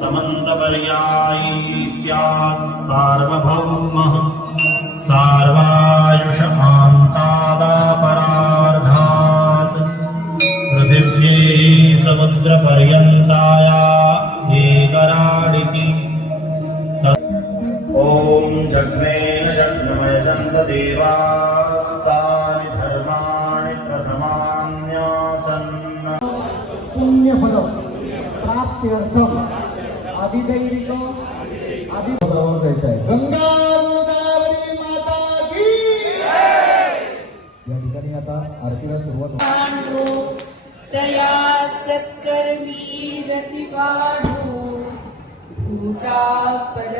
समन्तपर्यायी स्यात् सार्वभौमः सार्वायुषमान्तादापरार्धात् पृथिव्यै समुद्रपर्यन्ताया एकराडिति। ॐ जग्नेन जग्नमयजन्त देवास्तानि धर्माणि प्रथमान्यासन्। पुण्यफल प्राप्त्यर्थम आदिदैविक आदिपदावर जायचं आहे। गंगा गोदावरी माता की या ठिकाणी आता आरतीला सुरुवात होते। तया सत्कर्मी रतिवाढो भूता पर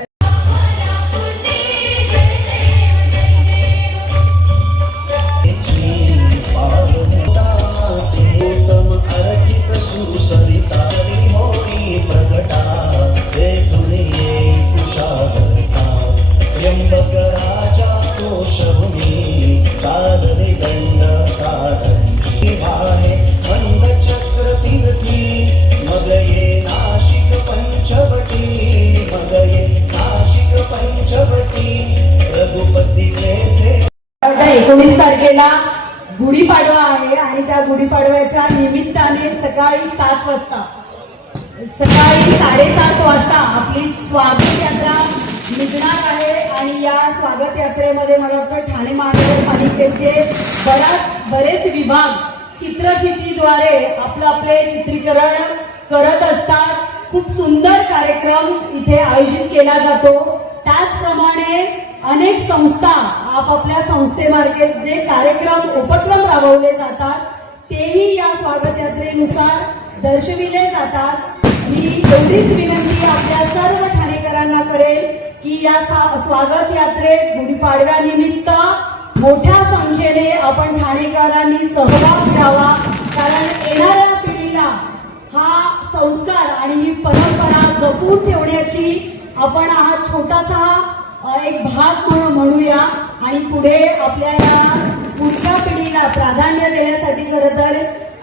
आता 19 तारखेला गुढीपाडवा आहे आणि त्या गुढीपाडव्याच्या निमित्ताने सकाळी 7:30 वाजता आपली स्वागत यात्रा निघणार आहे। आणि या स्वागत यात्रेमध्ये मला वाटतं ठाणे महानगरपालिकेचे बरेच विभाग चित्रफितीद्वारे आपले चित्रीकरण करत असतात। खूप सुंदर कार्यक्रम इथे आयोजित केला जातो। त्याचप्रमाणे अनेक संस्था आपापल्या संस्थेमार्फत जे उपक्रम राबवले जातात तेही या स्वागत यात्रेनुसार दर्शविले जातात। मी एवढीच विनंती आपल्या सर्व ठाणेकरांना करेल की या स्वागत यात्रेत गुढीपाडव्यानिमित्त मोठ्या संख्येने आपण ठाणेकरांनी सहभाग घ्यावा, कारण येणाऱ्या पिढीला हा संस्कार आणि ही परंपरा जपून ठेवण्याची आपण हा छोटासा एक भाग म्हणूया आणि पुढे आपल्या या पुढच्या पिढीला प्राधान्य देण्यासाठी खरं तर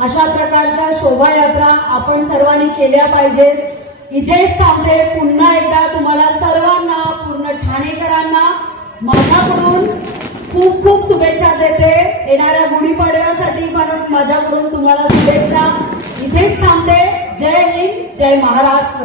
अशा प्रकारच्या शोभायात्रा आपण सर्वांनी केल्या पाहिजेत। इथेच थांबते। पुन्हा एकदा तुम्हाला सर्वांना, पूर्ण ठाणेकरांना माझ्याकडून खूप खूप शुभेच्छा देते। येणाऱ्या गुढीपाडव्यासाठी पण माझ्याकडून तुम्हाला शुभेच्छा। इथेच थांबते। जय हिंद, जय महाराष्ट्र।